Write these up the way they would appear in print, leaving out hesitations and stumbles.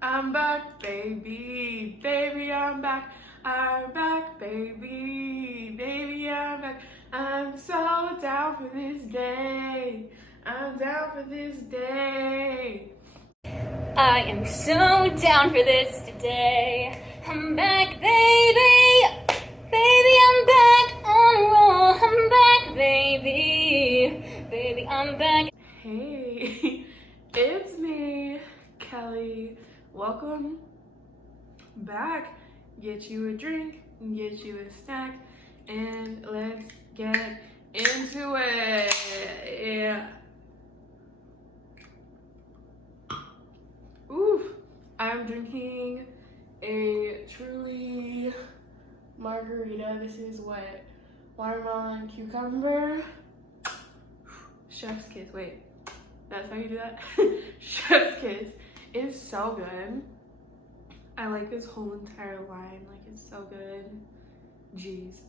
I'm back, baby, baby, I'm back. I'm back, baby, baby, I'm back. I'm so down for this day. I'm down for this day. I am so down for this today. I'm back, baby. Baby, I'm back on a roll. I'm back, baby. Baby, I'm back. Hey, it's me, Kelly. Welcome back. Get you a drink, get you a snack, and let's get into it. Yeah. Oof. I'm drinking a truly margarita. This is what? Watermelon, cucumber. Chef's kiss. Wait, that's how you do that? Chef's kiss. It's so good. I like this whole entire line. Like, it's so good. Jeez.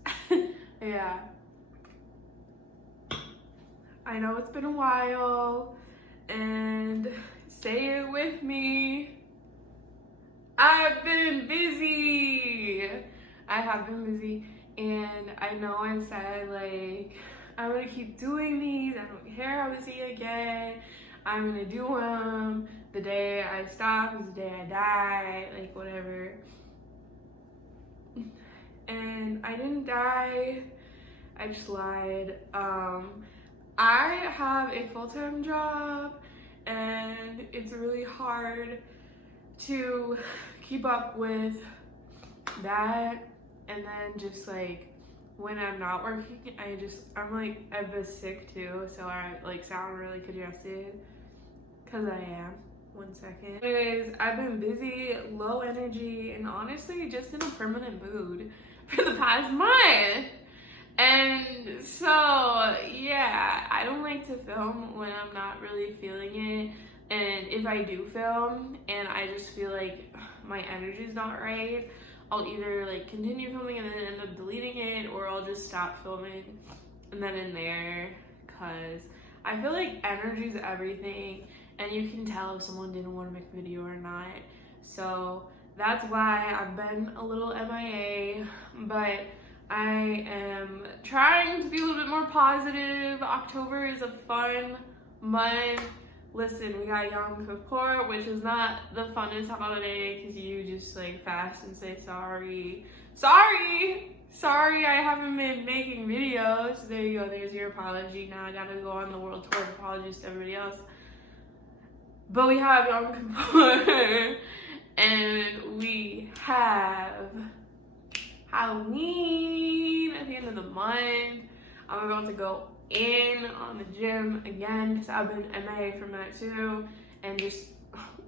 Yeah. I know it's been a while, and say it with me. I've been busy. I have been busy, and I know I said, like, I'm gonna keep doing these. I don't care how busy I get. I'm gonna do them. The day I stop is the day I die, like, whatever. And I didn't die. I just lied. I have a full-time job, and it's really hard to keep up with that. And then just like when I'm not working, I'm like, I've been sick too, so I like sound really congested, because I am. 1 second. Anyways, I've been busy, low energy, and honestly just in a permanent mood for the past month. And so, yeah, I don't like to film when I'm not really feeling it. And if I do film and I just feel like my energy's not right, I'll either like continue filming and then end up deleting it, or I'll just stop filming and then in there, because I feel like energy's everything, and you can tell if someone didn't want to make a video or not. So that's why I've been a little MIA, but I am trying to be a little bit more positive. October is a fun month. Listen, we got Yom Kippur, which is not the funnest holiday because you just like fast and say sorry. Sorry, I haven't been making videos. There you go, there's your apology. Now I gotta go on the world tour of apologies to everybody else. But we have Yom Kippur and we have Halloween at the end of the month. I'm about to go in on the gym again because I've been MIA from that too, and just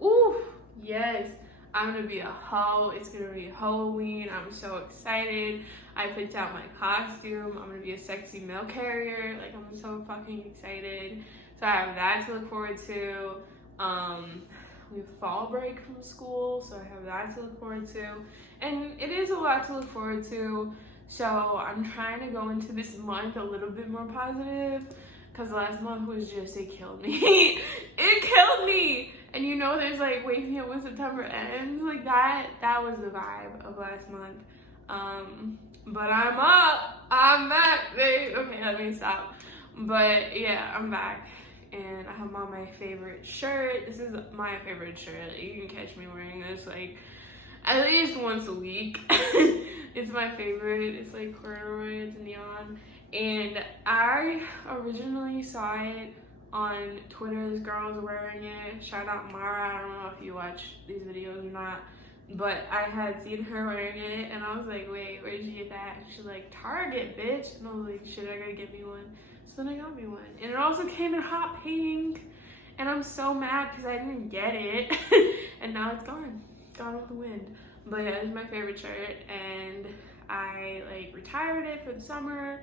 ooh, yes, I'm gonna be a hoe. It's gonna be Halloween. I'm so excited. I picked out my costume. I'm gonna be a sexy mail carrier. Like, I'm so fucking excited. So I have that to look forward to. We have fall break from school, so I have that to look forward to, and it is a lot to look forward to. So I'm trying to go into this month a little bit more positive, because last month was just, it killed me. It killed me. And you know, there's like waking up when September ends, like that was the vibe of last month. But I'm up, I'm back, babe. Okay, let me stop. But yeah, I'm back, and I have on my favorite shirt. This is my favorite shirt. You can catch me wearing this like at least once a week. It's my favorite. It's like corduroy, it's neon. And I originally saw it on Twitter. This girl was wearing it. Shout out Mara. I don't know if you watch these videos or not, but I had seen her wearing it, and I was like, wait, where did you get that? And she's like, Target, bitch. And I was like, shit, I gotta get me one. So then I got me one. And it also came in hot pink. And I'm so mad because I didn't get it. And now it's gone. Gone with the wind. But yeah, it's my favorite shirt, and I like retired it for the summer,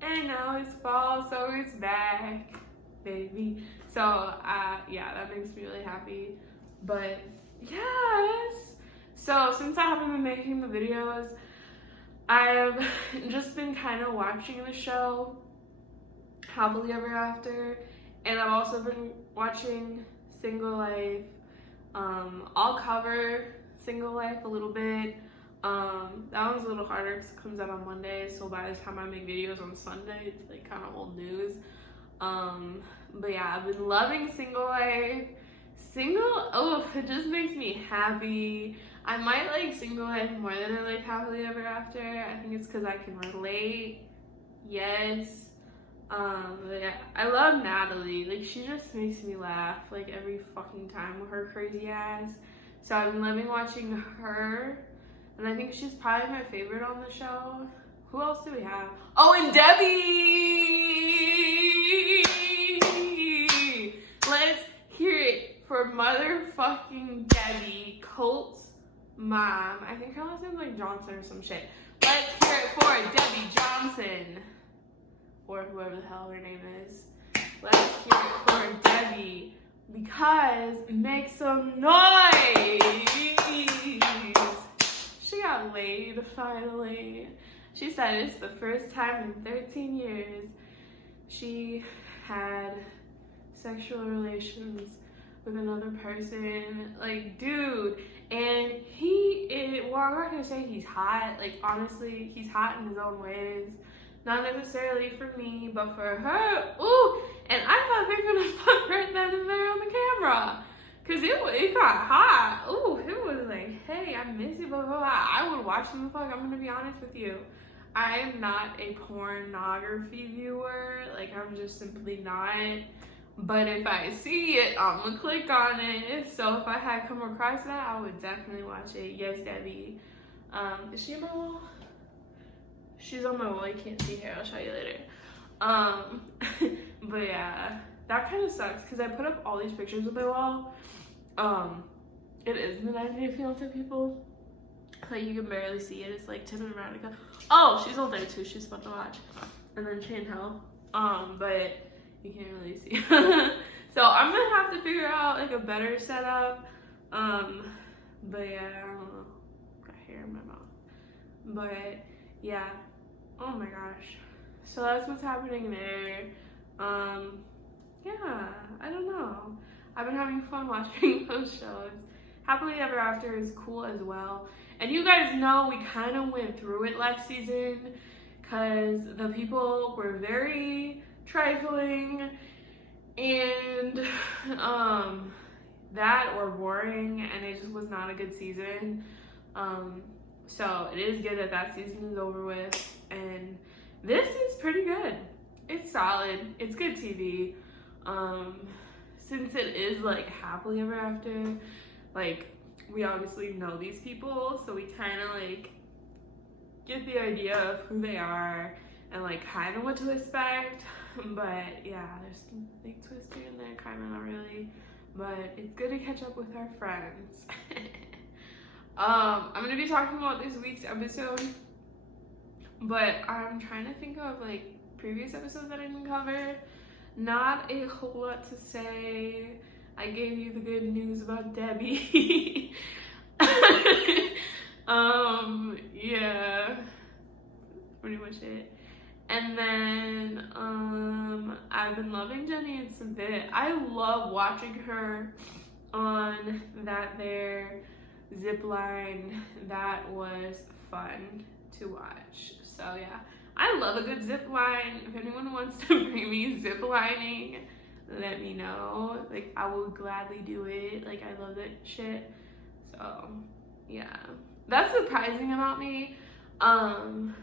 and now it's fall, so it's back, baby. So yeah, that makes me really happy. But yes, so since I haven't been making the videos, I've just been kind of watching the show Happily Ever After, and I've also been watching Single Life. I'll cover Single Life a little bit. That one's a little harder because it comes out on Monday, so by the time I make videos on Sunday, it's like kind of old news. But yeah, I've been loving Single Life. It just makes me happy. I might like Single Life more than I like Happily Ever After. I think it's because I can relate. Yes. But yeah, I love Natalie. Like, she just makes me laugh like every fucking time with her crazy ass. So I've been loving watching her, and I think she's probably my favorite on the show. Who else do we have? Oh, and Debbie! Let's hear it for motherfucking Debbie, Colt's mom. I think her last name's like Johnson or some shit. Let's hear it for Debbie Johnson. Or whoever the hell her name is. Let's hear it for Debbie, because make some noise. She got laid finally. She said it's the first time in 13 years she had sexual relations with another person. Like, dude. And I'm not gonna say he's hot. Like, honestly, he's hot in his own ways. Not necessarily for me, but for her. Ooh, and I thought they were gonna fuck right then and there on the camera, cause it got hot. Ooh, it was like, hey, I miss you, blah blah blah. I would watch them the fuck. I'm gonna be honest with you. I am not a pornography viewer. Like, I'm just simply not. But if I see it, I'm gonna click on it. So if I had come across that, I would definitely watch it. Yes, Debbie. Is she on my wall? She's on my wall. You can't see her. I'll show you later. But yeah, that kind of sucks because I put up all these pictures of my wall. It is the 90 Day Fiance, people. Like, you can barely see it. It's like Tim and Veronica. Oh, she's on there too. She's fun to watch. And then Chantel. But you can't really see. So I'm gonna have to figure out like a better setup. But yeah, I don't know. Got hair in my mouth. But yeah. Oh my gosh. So that's what's happening there. Yeah, I don't know. I've been having fun watching those shows. Happily Ever After is cool as well. And you guys know we kind of went through it last season because the people were very trifling and that or boring, and it just was not a good season. So it is good that season is over with, and this is pretty good. It's solid. It's good TV. Since it is like Happily Ever After, like, we obviously know these people, so we kind of like get the idea of who they are and like kind of what to expect. But yeah, there's some big twists here and there, kind of, not really. But it's good to catch up with our friends. I'm gonna be talking about this week's episode, but I'm trying to think of like previous episodes that I didn't cover. Not a whole lot to say. I gave you the good news about Debbie. Yeah, pretty much it. And then I've been loving Jenny and Savit. I love watching her on that there zip line. That was fun to watch. So yeah, I love a good zip line. If anyone wants to bring me zip lining, let me know. Like, I will gladly do it. Like, I love that shit. So yeah, that's surprising about me.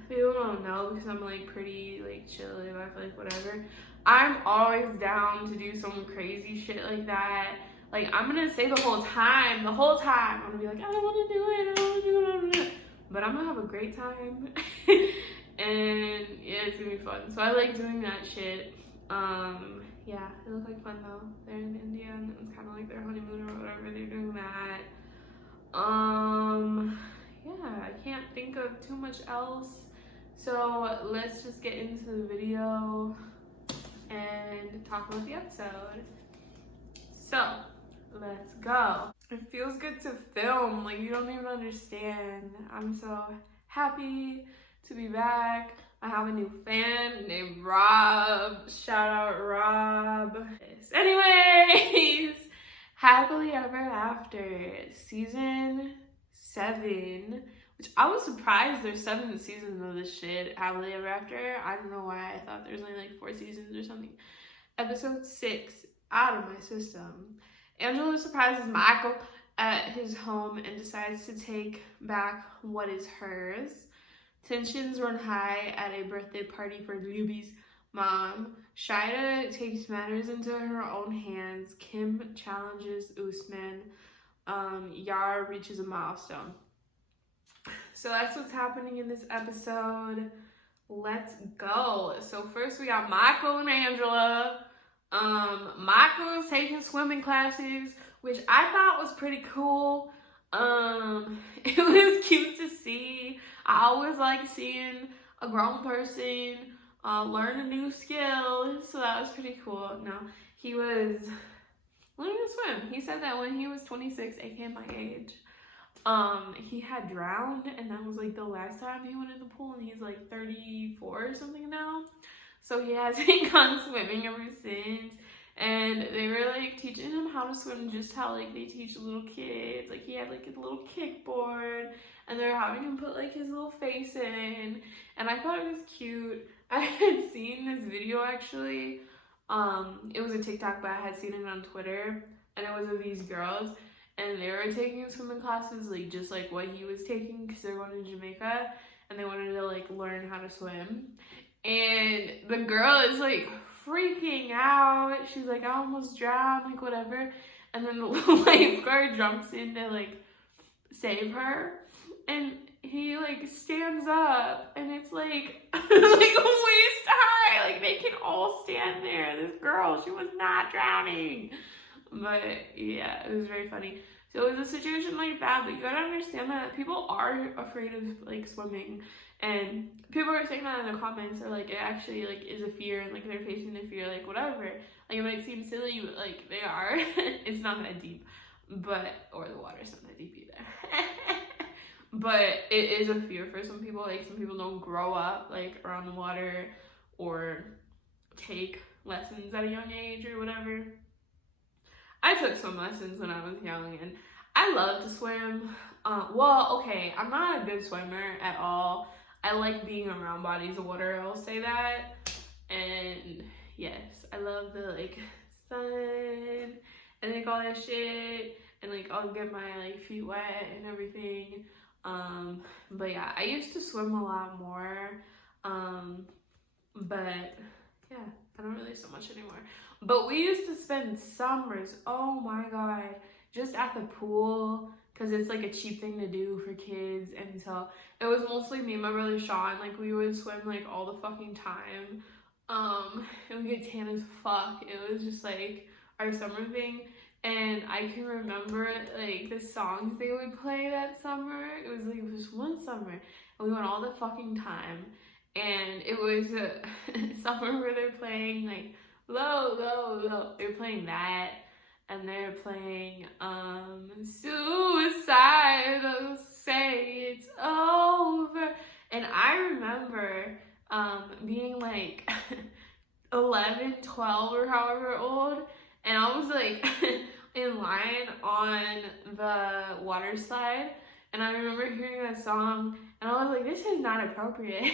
People don't know because I'm like pretty like chill, like whatever. I'm always down to do some crazy shit like that. Like, I'm gonna say the whole time, I'm gonna be like, I don't wanna do it, I don't wanna do it, I don't wanna do it. But I'm gonna have a great time. And yeah, it's gonna be fun. So I like doing that shit. Yeah, it looked like fun though. They're in India and it was kind of like their honeymoon or whatever. They're doing that. Yeah, I can't think of too much else. So let's just get into the video and talk about the episode. So let's go. It feels good to film. Like, you don't even understand. I'm so happy to be back. I have a new fan named Rob. Shout out Rob. Anyways, Happily Ever After, season 7, which I was surprised there's 7 seasons of this shit, Happily Ever After. I don't know why I thought there was only like 4 seasons or something. Episode 6, out of my system. Angela surprises Michael at his home and decides to take back what is hers. Tensions run high at a birthday party for Ruby's mom. Shida takes matters into her own hands. Kim challenges Usman. Yara reaches a milestone. So that's what's happening in this episode. Let's go. So first we got Michael and Angela. Michael is taking swimming classes, which I thought was pretty cool. It was cute to see. I always like seeing a grown person learn a new skill, so that was pretty cool. No, he was learning to swim. He said that when he was 26, aka my age, he had drowned, and that was like the last time he went in the pool, and he's like 34 or something now. So he hasn't gone swimming ever since. And they were like teaching him how to swim, just how like they teach little kids. Like he had like a little kickboard, and they're having him put like his little face in. And I thought it was cute. I had seen this video actually. It was a TikTok, but I had seen it on Twitter, and it was of these girls, and they were taking swimming classes like just like what he was taking, because they're going to Jamaica and they wanted to like learn how to swim. And the girl is like freaking out. She's like, I almost drowned, like whatever. And then the lifeguard jumps in to like save her, and he like stands up, and it's like like waist high, like they can all stand there. This girl, she was not drowning. But yeah, it was very funny. So it was a situation like that, but you gotta understand that people are afraid of like swimming, and people are saying that in the comments, or like it actually like is a fear, and like they're facing the fear, like whatever. Like it might seem silly, but like they are. It's not that deep, but or the water's not that deep either. But it is a fear for some people. Like some people don't grow up like around the water or take lessons at a young age or whatever. I took swim lessons when I was young, and I love to swim. Well, okay, I'm not a good swimmer at all. I like being around bodies of water, I'll say that. And yes, I love the like sun and like all that shit, and like I'll get my like feet wet and everything. But yeah, I used to swim a lot more. But yeah, I don't really so much anymore. But we used to spend summers, oh my god, just at the pool, because it's like a cheap thing to do for kids. And so it was mostly me and my brother Sean. Like we would swim like all the fucking time. And we get tan as fuck. It was just like our summer thing. And I can remember like the songs they would play that summer. It was like this one summer, and we went all the fucking time. And it was a summer where they're playing like low, low, low. They're playing that, and they're playing Suicidal, say it's over. And I remember being like 11, 12 or however old, and I was like in line on the water slide, and I remember hearing that song, and I was like, this is not appropriate.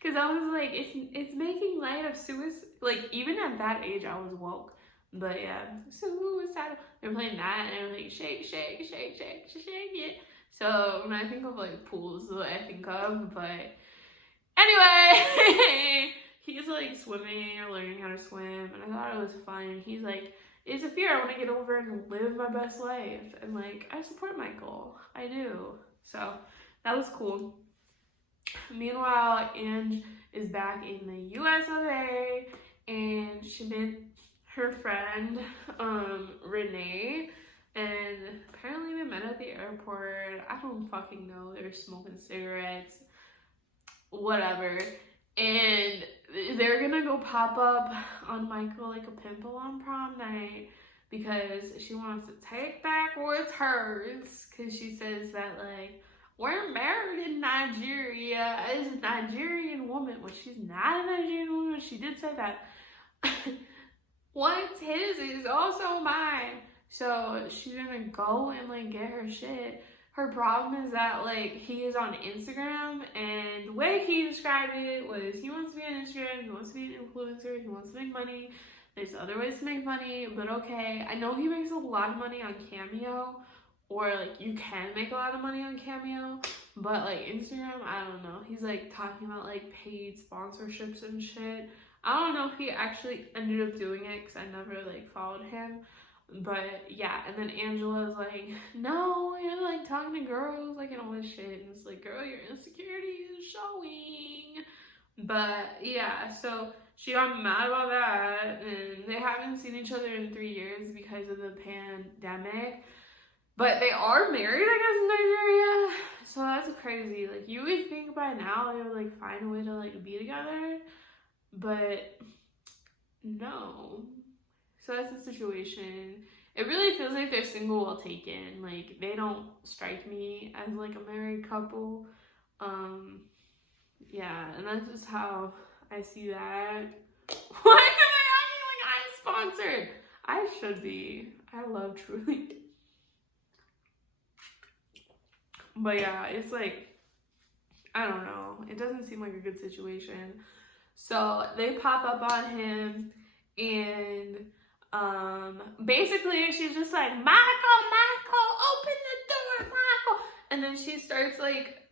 Because I was like, it's making light of suicide. Like, even at that age, I was woke. But yeah, suicidal. They're playing that, and I'm like, shake, shake, shake, shake, shake it. So when I think of like pools, is what I think of. But anyway, he's like swimming or learning how to swim, and I thought it was fun. He's like, it's a fear I want to get over and live my best life. And like, I support Michael. I do. So that was cool. Meanwhile, Ange is back in the US of A, and she met her friend, Renee, and apparently they met at the airport. I don't fucking know. They were smoking cigarettes, whatever. And they're gonna go pop up on Michael like a pimple on prom night, because she wants to take back what's hers, because she says that like, we're married in Nigeria as a Nigerian woman. Well, she's not a Nigerian woman. She did say that. What's his is also mine. So she's gonna go and like get her shit. Her problem is that like he is on Instagram, and the way he described it was he wants to be on Instagram, he wants to be an influencer, he wants to make money. There's other ways to make money, but okay. I know he makes a lot of money on Cameo, or like you can make a lot of money on Cameo, but like Instagram, I don't know. He's like talking about like paid sponsorships and shit. I don't know if he actually ended up doing it because I never like followed him. But yeah, and then Angela's like, no, you're like talking to girls, like, and all this shit. And it's like, girl, your insecurity is showing. But yeah, so she got mad about that, and they haven't seen each other in 3 years because of the pandemic. But they are married, I guess, in Nigeria. So that's crazy. Like, you would think by now they would like find a way to like be together, but no. So that's the situation. It really feels like they're single while taken. Like, they don't strike me as like a married couple. Yeah, and that's just how I see that. Why am I acting like I'm sponsored? I should be. I love Truly. But yeah, it's like, I don't know. It doesn't seem like a good situation. So they pop up on him, and basically she's just like, Michael, open the door, Michael. And then she starts like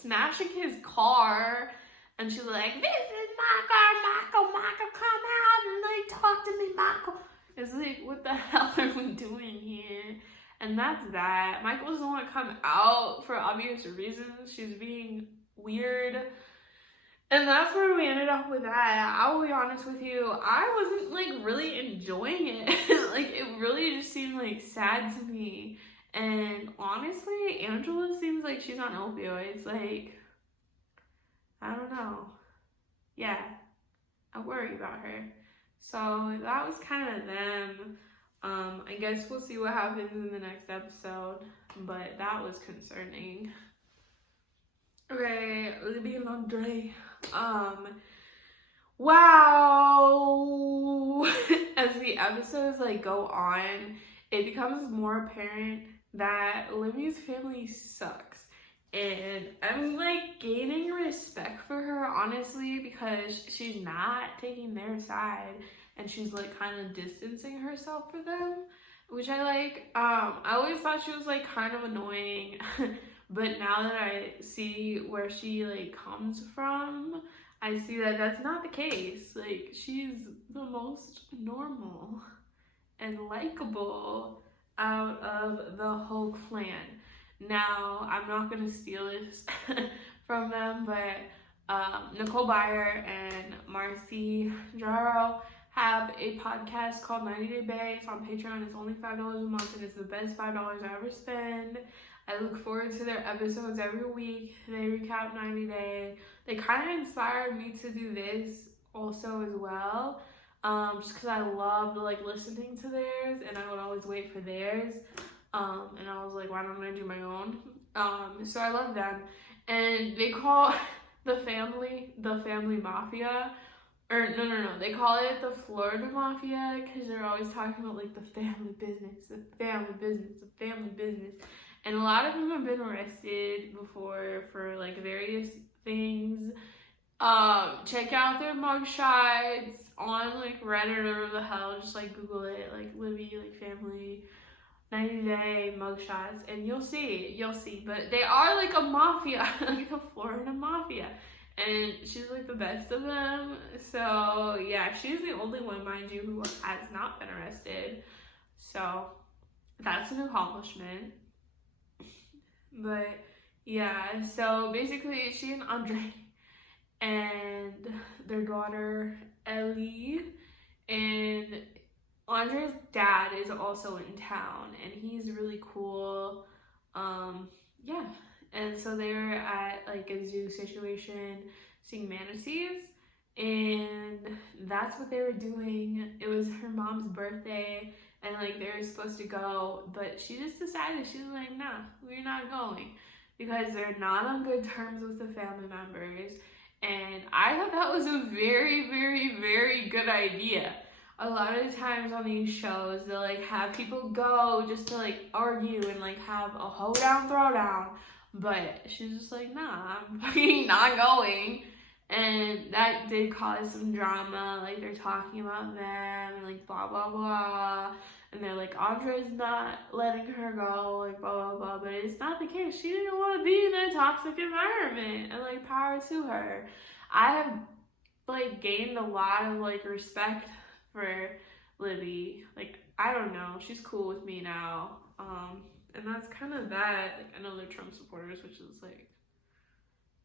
smashing his car, and she's like, this is my car, Michael, come out and like talk to me, Michael. It's like, what the hell are we doing here? And that's that. Michael doesn't want to come out for obvious reasons. She's being weird. And that's where we ended up with that. I will be honest with you, I wasn't like really enjoying it. Like, it really just seemed like sad to me. And honestly, Angela seems like she's on opioids. Like, I don't know. Yeah, I worry about her. So that was kind of them. I guess we'll see what happens in the next episode, but that was concerning. Okay, Libby and Andre. Wow. As the episodes like go on, it becomes more apparent that Libby's family sucks. And I'm like gaining respect for her, honestly, because she's not taking their side, and she's like kind of distancing herself for them, which I like. I always thought she was like kind of annoying, but now that I see where she like comes from, I see that that's not the case. Like, she's the most normal and likable out of the whole clan. Now, I'm not gonna steal this from them, but Nicole Byer and Marcy Jarrow have a podcast called 90 Day Bae. It's on Patreon. It's only $5 a month, and it's the best $5 I ever spend. I look forward to their episodes every week. They recap 90 Day. They kind of inspired me to do this also as well, just because I loved like listening to theirs, and I would always wait for theirs. And I was like, why don't I do my own? So I love them. And they call the family mafia. Or no, they call it the Florida Mafia, because they're always talking about like the family business. And a lot of them have been arrested before for like various things. Check out their mugshots on like Reddit or whatever the hell. Just like Google it, like Libby, like family 90 Day mugshots, and you'll see. But they are like a mafia, like a Florida mafia. And she's like the best of them. So yeah, she's the only one, mind you, who has not been arrested. So that's an accomplishment. But yeah, so basically she and Andre and their daughter Ellie, and Andre's dad is also in town, and he's really cool. Yeah. And so they were at like a zoo situation seeing manatees, and that's what they were doing. It was her mom's birthday, and like they were supposed to go, but she just decided, she was like, nah, we're not going, because they're not on good terms with the family members. And I thought that was a very, very, very good idea. a lot of the times on these shows, they'll like have people go just to like argue and like have a hoedown, throwdown. But she's just like, nah, I'm fucking not going. And that did cause some drama. Like, they're talking about them and like blah, blah, blah. And they're like, Andre's not letting her go, like blah, blah, blah. But it's not the case. She didn't want to be in a toxic environment. And like, power to her. I have like gained a lot of like respect for Libby. Like, I don't know. She's cool with me now. And that's kind of that. Like, I know they're Trump supporters, which is like,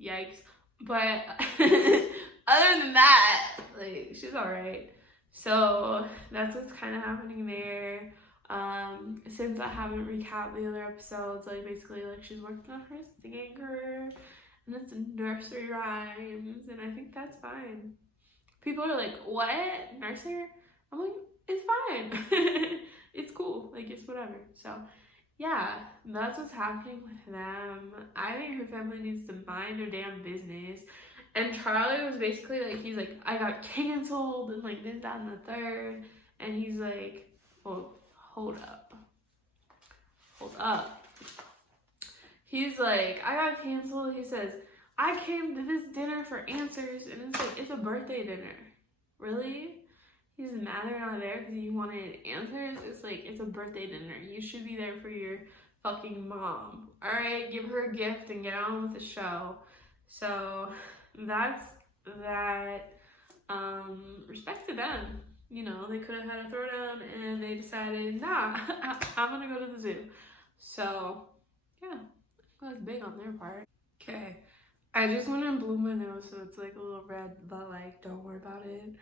yikes. But other than that, like, she's alright. So that's what's kind of happening there. Since I haven't recapped the other episodes, like, basically, like, she's working on her singing career, and it's nursery rhymes, and I think that's fine. People are like, what? Nursery? I'm like, it's fine. It's cool. Like, it's whatever. So, yeah, that's what's happening with them. I think her family needs to mind their damn business. And Charlie was basically like, he's like, I got canceled and like this, that, and the third. And he's like, well, hold up. He's like, I got canceled. He says, I came to this dinner for answers. And it's like, it's a birthday dinner. Really? He's mad they're not there because he wanted answers. It's like, it's a birthday dinner. You should be there for your fucking mom. Alright, give her a gift and get on with the show. So that's that. Respect to them. You know, they could have had a throwdown and they decided, nah, I'm gonna go to the zoo. So, yeah, that's big on their part. Okay, I just went and blew my nose, so it's like a little red, but like, don't worry about it.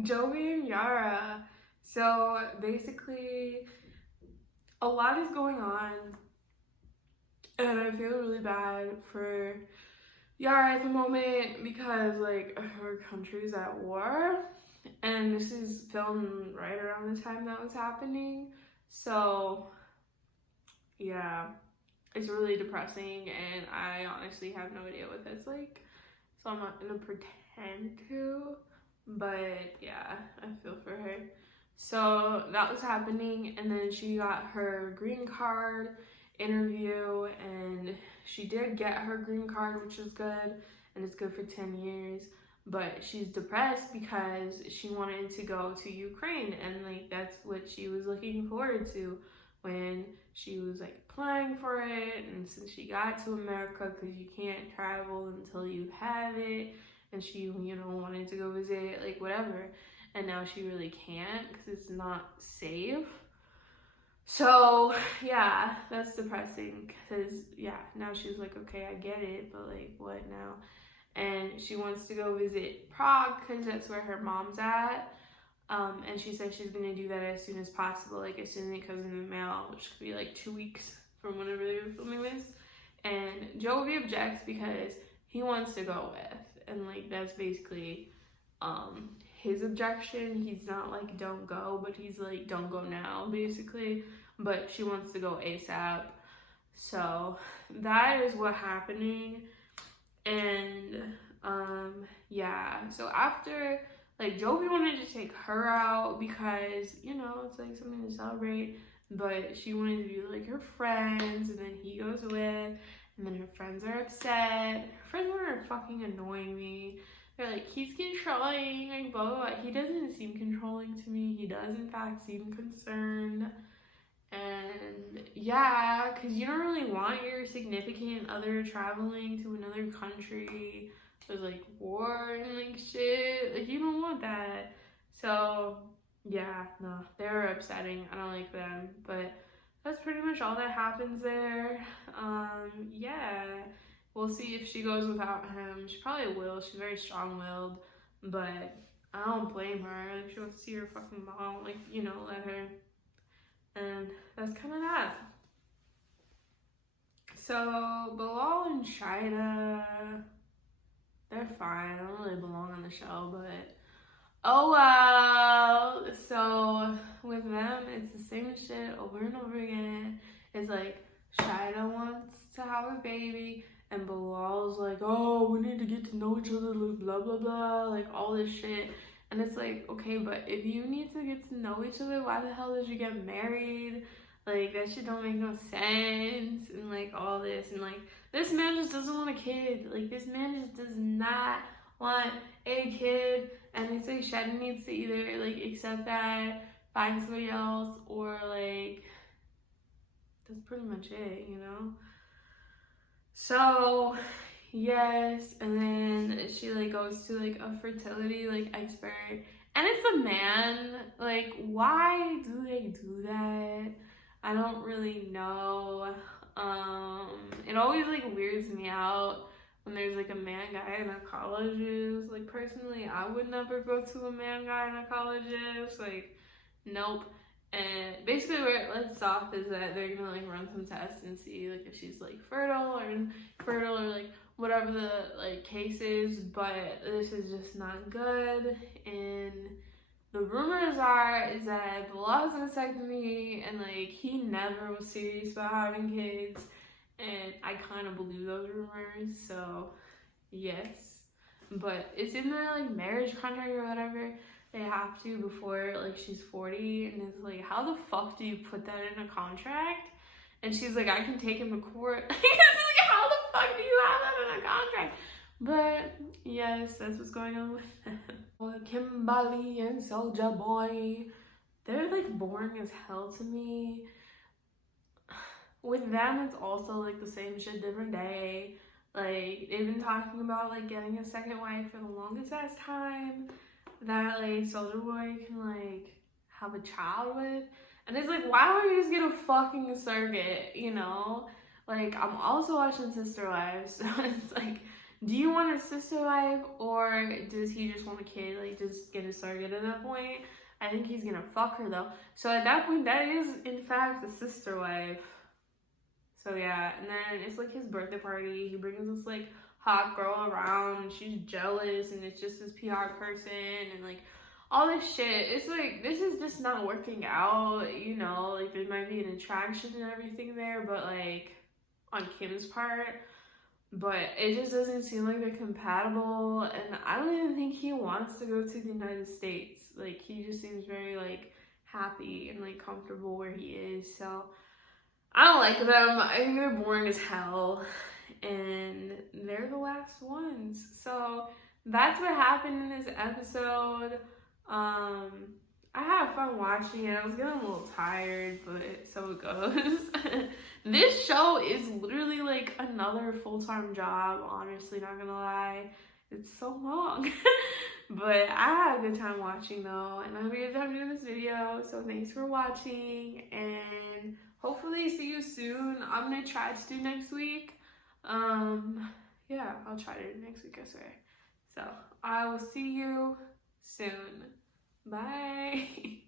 Jovi and Yara. So basically, a lot is going on, and I feel really bad for Yara at the moment because like her country's at war, and this is filmed right around the time that was happening. So yeah, it's really depressing, and I honestly have no idea what that's like, so I'm not gonna pretend to. But yeah, I feel for her. So that was happening, and then she got her green card interview, and she did get her green card, which is good, and it's good for 10 years. But she's depressed because she wanted to go to Ukraine, and like that's what she was looking forward to when she was like applying for it. And since she got to America, because you can't travel until you have it, and she, you know, wanted to go visit, like, whatever. And now she really can't because it's not safe. So, yeah, that's depressing because, yeah, now she's like, okay, I get it, but, like, what now? And she wants to go visit Prague because that's where her mom's at. And she said she's going to do that as soon as possible, like, as soon as it comes in the mail, which could be, like, 2 weeks from whenever they were filming this. And Jovi objects because he wants to go with. And like that's basically his objection. He's not like don't go, but he's like don't go now basically. But she wants to go ASAP. So that is what's happening. And yeah, so after like Jovi wanted to take her out because, you know, it's like something to celebrate, but she wanted to be like her friends, and then he goes with. And then her friends are upset. Her friends are fucking annoying me. They're like, he's controlling, like, blah, blah, blah. He doesn't seem controlling to me. He does, in fact, seem concerned. And, yeah, because you don't really want your significant other traveling to another country. There's, like, war and, like, shit. Like, you don't want that. So, yeah, no, they're upsetting. I don't like them. But that's pretty much all that happens there. Yeah, we'll see if she goes without him. She probably will. She's very strong-willed, but I don't blame her. Like, she wants to see her fucking mom. Like, you know, let her. And that's kind of that. So, Bilal and Shida, they're fine. I don't really belong on the show, but oh well. So with them, it's the same shit over and over again. It's like Shida wants to have a baby, and Bilal's like, oh, we need to get to know each other, like, blah, blah, blah, like, all this shit. And it's like, okay, but if you need to get to know each other, why the hell did you get married? Like, that shit don't make no sense, and, like, all this, and, like, this man just doesn't want a kid. Like, this man just does not want a kid, and it's like, Shed needs to either, like, accept that, find somebody else, or, like, that's pretty much it, you know? So, yes, and then she, like, goes to, like, a fertility, like, expert, and it's a man. Like, why do they do that? I don't really know. It always, like, weirds me out when there's, like, a man gynecologist. Like, personally, I would never go to a man gynecologist. Like, nope. And basically where it lets off is that they're gonna, like, run some tests and see, like, if she's, like, fertile or infertile, or, like, whatever the, like, case is. But this is just not good. And the rumors is that Bilal has a vasectomy, and, like, he never was serious about having kids, and I kind of believe those rumors, so yes. But it's in their, like, marriage contract or whatever. They have to before, like, she's 40, and it's like, how the fuck do you put that in a contract? And she's like, I can take him to court. Like, how the fuck do you have that in a contract? But yes, that's what's going on with them. Kimberly and Soulja Boy, they're, like, boring as hell to me. With them, it's also, like, the same shit, different day. Like, they've been talking about, like, getting a second wife for the longest ass time that, like, Soulja Boy can, like, have a child with. And it's like, why don't you just get a fucking surrogate, you know? Like, I'm also watching Sister Wives, so it's like, do you want a sister wife, or does he just want a kid? Like, just get a surrogate at that point. I think he's gonna fuck her, though. So at that point, that is, in fact, a sister wife. So yeah, and then it's, like, his birthday party. He brings this, like, hot girl around, and she's jealous, and it's just this PR person, and, like, all this shit. It's like, this is just not working out, you know? Like, there might be an attraction and everything there, but, like, on Kim's part, but it just doesn't seem like they're compatible, and I don't even think he wants to go to the United States. Like, he just seems very, like, happy and, like, comfortable where he is, so I don't like them. I think they're boring as hell, and they're the last ones. So that's what happened in this episode. I had fun watching it. I was getting a little tired, but so it goes. This show is literally, like, another full-time job, honestly, not gonna lie. It's so long. But I had a good time watching, though, and I had a good time doing this video. So thanks for watching, and hopefully see you soon. I'm gonna try to do next week. Yeah, I'll try to do next week, I swear. So I will see you soon. Bye.